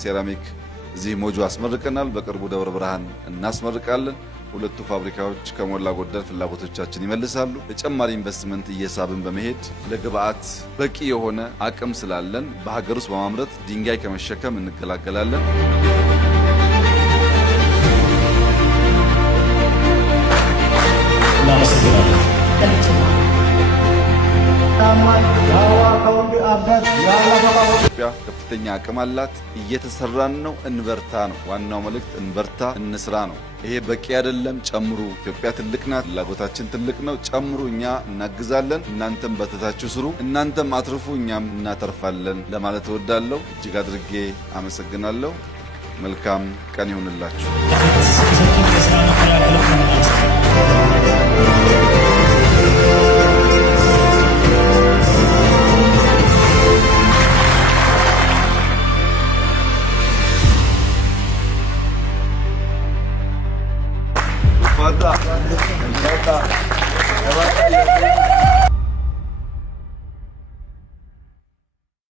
ሴራሚክ እዚህ ሞጆ አስመርቀናል። በቅርቡ ደብረ ብርሃን እናስመርቃለን። ሁለቱ ፋብሪካዎች ከሞላ ጎደል ፍላጎቶቻችን ይመልሳሉ። ተጨማሪ ኢንቨስትመንት እየሳብን በመሄድ ለግብአት በቂ የሆነ አቅም ስላለን በሀገር ውስጥ በማምረት ድንጋይ ከመሸከም እንገላገላለን። ኢትዮጵያ ከፍተኛ አቅም አላት። እየተሰራን ነው። እንበርታ ነው ዋናው መልእክት። እንበርታ፣ እንስራ ነው። ይሄ በቂ አይደለም፣ ጨምሩ። ኢትዮጵያ ትልቅ ናት፣ ፍላጎታችን ትልቅ ነው። ጨምሩ፣ እኛ እናግዛለን። እናንተም በርትታችሁ ስሩ፣ እናንተም አትርፉ፣ እኛም እናተርፋለን ለማለት እወዳለሁ። እጅግ አድርጌ አመሰግናለሁ። መልካም ቀን ይሁንላችሁ። Fata.